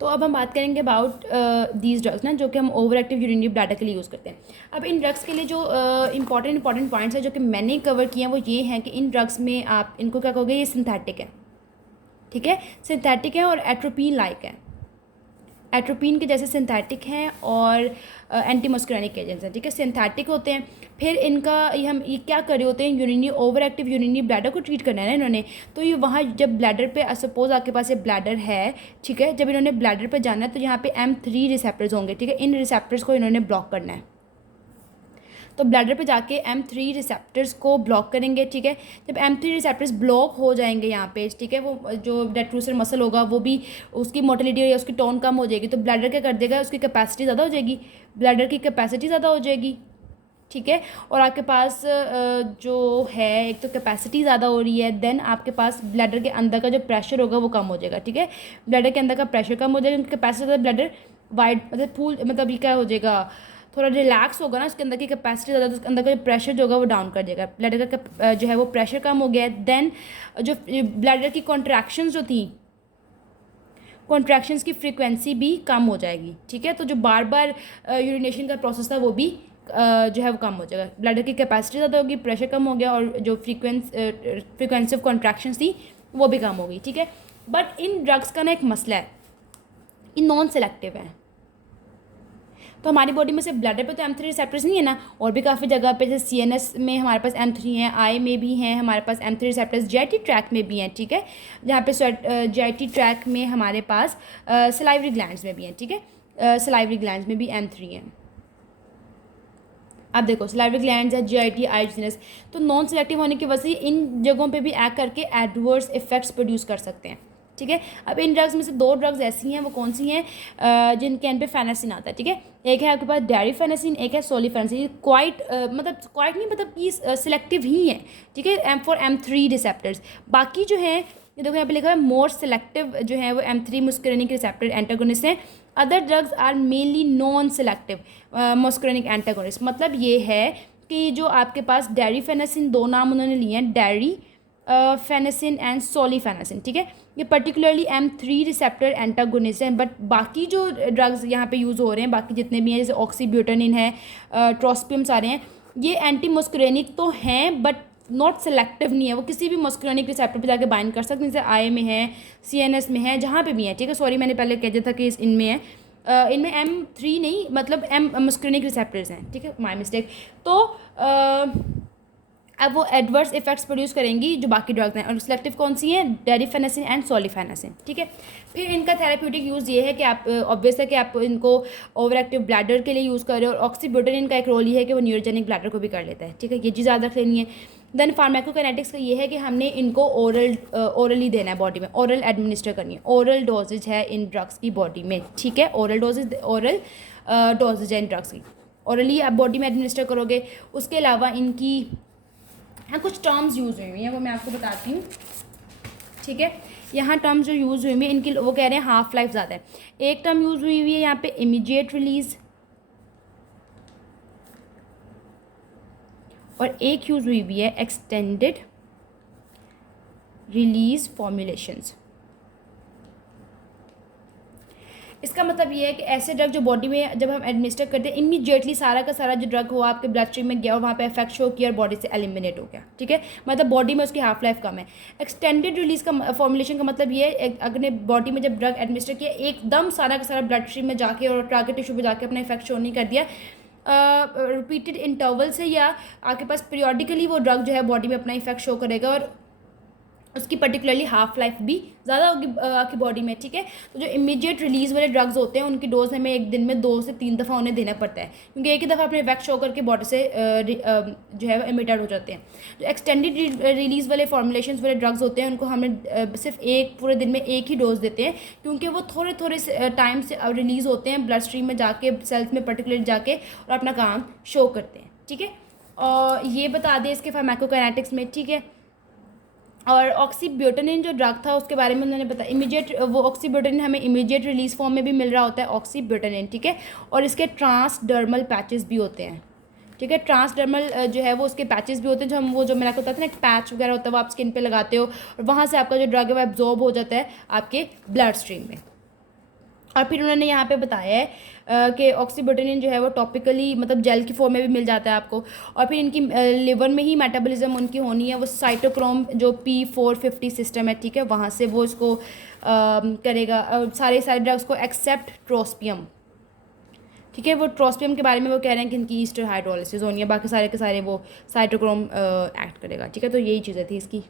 तो अब हम बात करेंगे अबाउट दीज ड्रग्स ना, जो कि हम ओवर एक्टिव यूरिनरी ब्लैडर के लिए यूज़ करते हैं। अब इन ड्रग्स के लिए जो इंपॉर्टेंट पॉइंट्स है जो कि मैंने कवर किए हैं वो ये हैं कि इन ड्रग्स में आप इनको क्या कहोगे, ये सिंथेटिक है, ठीक है, सिंथेटिक है और एट्रोपिन लाइक है, एट्रोपिन के जैसे सिंथेटिक हैं और एंटी मस्कुरानिक एजेंट्स हैं, ठीक है, सिंथेटिक होते हैं। फिर इनका ये क्या कर रहे होते हैं, urinary over active urinary bladder को ट्रीट करना है ना इन्होंने, तो ये वहाँ जब ब्लैडर पे सपोज आपके पास ये ब्लैडर है, ठीक है, जब इन्होंने ब्लैडर पे जाना है तो यहाँ पे M3 रिसेप्टर्स होंगे, ठीक है, इन रिसेप्टर्स को इन्होंने ब्लॉक करना है। तो ब्लैडर पे जाके M3 रिसेप्टर्स को ब्लॉक करेंगे, ठीक है। जब M3 रिसेप्टर्स ब्लॉक हो जाएंगे यहाँ पे, ठीक है, वो जो डेट्रूसर मसल होगा वो भी उसकी मोटिलिटी या उसकी टोन कम हो जाएगी, तो ब्लैडर क्या कर देगा, उसकी कैपेसिटी ज़्यादा हो जाएगी, ब्लैडर की कैपेसिटी ज़्यादा हो जाएगी, ठीक है। और आपके पास जो है, एक तो कैपेसिटी ज़्यादा हो रही है, देन आपके पास ब्लैडर के अंदर का जो प्रेशर होगा वो कम हो जाएगा, ठीक है, ब्लैडर के अंदर का प्रेशर कम हो जाएगा, कैपेसिटी ज़्यादा, ब्लैडर वाइड मतलब फूल मतलब ये क्या हो जाएगा, थोड़ा रिलैक्स होगा ना, उसके अंदर की कैपेसिटी ज़्यादा, तो उसके अंदर का जो प्रेशर जो होगा वो डाउन कर देगा, ब्लैडर का जो है वो प्रेशर कम हो गया। देन जो ब्लैडर की कॉन्ट्रैक्शंस जो थी, कॉन्ट्रैक्शंस की फ्रीक्वेंसी भी कम हो जाएगी, ठीक है, तो जो बार बार यूरिनेशन का प्रोसेस था वो भी जो है वो कम हो जाएगा, ब्लैडर की कैपेसिटी ज़्यादा होगी, प्रेशर कम हो गया और जो फ्रीक्वेंसी ऑफ कॉन्ट्रैक्शंस थी वो भी कम हो गई, ठीक है। बट इन ड्रग्स का ना एक मसला है, ये नॉन सेलेक्टिव है। तो हमारी बॉडी में सिर्फ ब्लैडर पे तो M3 रिसेप्टर्स नहीं है ना, और भी काफ़ी जगह पे, जैसे CNS में हमारे पास M3 हैं, आई में भी हैं हमारे पास M3 रिसेप्टर्स, GIT ट्रैक में भी हैं, ठीक है, जहाँ पे GIT ट्रैक में हमारे पास सलाइवरी ग्लैंड्स में भी हैं, ठीक है, सलाइवरी ग्लैंड्स में भी M3 हैं। अब देखो सलाइवरी ग्लैंड्स है, GIT, आइजीनस, तो नॉन सेलेक्टिव होने की वजह से इन जगहों पे भी एक्ट करके एडवर्स इफेक्ट्स प्रोड्यूस कर सकते हैं, ठीक है। अब इन ड्रग्स में से 2 ड्रग्स ऐसी हैं, वो कौन सी हैं, जिनके एंड पे फेनासिन आता है, ठीक है, एक है आपके पास डेरिफेनासिन, एक है सोलिफेनासिन, क्वाइट नहीं, मतलब ये सिलेक्टिव ही है, ठीक है, फॉर M3 रिसेप्टर्स। बाकी जो है ये देखो यहाँ पे लिखा है मोर सेलेक्टिव जो है वो M3 मुस्कुरानिक रिसेप्टर एंटागोनिस्ट हैं, other drugs are mainly non selective muscarinic antagonist. मतलब ये है कि जो आपके पास डेरिफेनासिन, 2 नाम उन्होंने लिए हैं, डेरी फेनासिन एंड सोलिफेनासिन, ठीक है, ये पर्टिकुलरली M3 रिसेप्टर एंटागोनिस्ट हैं। बट बाकी जो ड्रग्स यहाँ पे यूज़ हो रहे हैं, बाकी जितने भी हैं, जैसे ऑक्सीब्यूटानिन है, ट्रोस्पियम सारे हैं, ये एंटी मस्कुरेनिक तो हैं बट नॉट सेलेक्टिव नहीं है, वो किसी भी मस्कुरेनिक रिसेप्टर पे जाके बाइंड कर सकते हैं, जैसे आई में है, CNS में है, जहाँ पे भी है, ठीक है, सॉरी मैंने पहले कह दिया था कि इनमें है, इनमें M3 नहीं मतलब M मस्कुरेनिक रिसेप्टर्स हैं, ठीक है, माय मिस्टेक। तो अब वो एडवर्स इफेक्ट्स प्रोड्यूस करेंगी जो बाकी ड्रग्स हैं, और सिलेक्टिव कौन सी हैं, डेरिफेनासिन एंड सोलिफेनासिन, ठीक है। फिर इनका थेराप्यूटिक यूज़ ये है कि आप ऑब्वियस है कि आप इनको ओवर एक्टिव ब्लैडर के लिए यूज़ कर रहे हो, और ऑक्सीब्यूटानिन का एक रोल ये है कि वो न्यूरोजेनिक ब्लैडर को भी कर लेता है, ठीक है, ये चीज़ याद रख लेनी है। देन फार्माकोकाइनेटिक्स का ये है कि हमने इनको ओरली देना है, बॉडी में ओरल एडमिनिस्टर करनी है, ओरल डोजेज है इन ड्रग्स की बॉडी में, ठीक है, ओरल डोजेज है इन ड्रग्स की, ओरली आप बॉडी में एडमिनिस्टर करोगे। उसके अलावा इनकी यहाँ कुछ टर्म्स यूज़ हुई हैं, वो मैं आपको बताती हूँ, ठीक है। यहाँ टर्म्स जो यूज़ हुई हैं इनकी, वो कह रहे हैं हाफ लाइफ ज़्यादा है। एक टर्म यूज़ हुई है यहाँ पे इमीडिएट रिलीज़, और एक यूज़ हुई है एक्सटेंडेड रिलीज़ फॉर्मुलेशंस। इसका मतलब ये है कि ऐसे ड्रग जो बॉडी में जब हम एडमिनिस्टर करते हैं, इमीडिएटली सारा का सारा जो ड्रग हो आपके ब्लड स्ट्रीम में गया और वहाँ पे इफेक्ट शो किया और बॉडी से एलिमिनेट हो गया, ठीक है, मतलब बॉडी में उसकी हाफ लाइफ कम है। एक्सटेंडेड रिलीज का फॉर्मुलेशन का मतलब ये है, अगर बॉडी में जब ड्रग एडमिनिस्टर किया एकदम सारा का सारा ब्लड स्ट्रीम में जाके और टारगेट टिश्यू पर जाके अपना इफेक्ट शो नहीं कर दिया, रिपीटेड इंटरवल से या आपके पास पीरियडिकली वो ड्रग जो है बॉडी में अपना इफेक्ट शो करेगा, और उसकी पर्टिकुलरली हाफ लाइफ भी ज़्यादा होगी आपकी बॉडी में, ठीक है। तो जो इमीडिएट रिलीज़ वाले ड्रग्स होते हैं उनकी डोज हमें एक दिन में 2 से 3 दफ़ा उन्हें देना पड़ता है, क्योंकि एक ही दफ़ा अपने इफेक्ट शो करके बॉडी से जो है इमिटेड हो जाते हैं। जो एक्सटेंडेड रिलीज़ वाले फॉर्मुलेशन वाले ड्रग्स होते हैं उनको हमें सिर्फ एक पूरे दिन में एक ही डोज देते हैं, क्योंकि वो थोड़े थोड़े टाइम से रिलीज़ होते हैं ब्लड स्ट्रीम में जाके, सेल्स में पर्टिकुलरली जाके, और अपना काम शो करते हैं, ठीक है। और ये बता दें इसके फार्माकोकाइनेटिक्स में, ठीक है। और ऑक्सीब्यूटानिन जो ड्रग था उसके बारे में उन्होंने बताया, इमीडिएट वो ऑक्सीब्यूटानिन हमें इमीडिएट रिलीज फॉर्म में भी मिल रहा होता है ऑक्सीब्यूटानिन, ठीक है, और इसके ट्रांसडर्मल पैचेस भी होते हैं, ठीक है, ट्रांसडर्मल जो है वो उसके पैचेस भी होते हैं, जो हम वो जो मैंने आपको बताया था ना एक पैच वगैरह होता है वो आप स्किन पे लगाते हो और वहाँ से आपका जो ड्रग है वो एब्जॉर्ब हो जाता है आपके ब्लड स्ट्रीम में। और फिर उन्होंने यहाँ पे बताया है कि ऑक्सीबुटानिन जो है वो टॉपिकली मतलब जेल की फॉर्म में भी मिल जाता है आपको। और फिर इनकी लिवर में ही मेटाबॉलिज्म उनकी होनी है, वो साइटोक्रोम जो P450 सिस्टम है, ठीक है, वहाँ से वो इसको करेगा सारे सारे ड्रग्स को एक्सेप्ट ट्रोस्पियम, ठीक है। वो ट्रोस्पियम के बारे में वो कह रहे हैं कि इनकी ईस्टर हाइड्रोलिसिस होनी है, बाकी सारे के सारे वो साइटोक्रोम एक्ट करेगा, ठीक है। तो यही चीज़ें थी इसकी।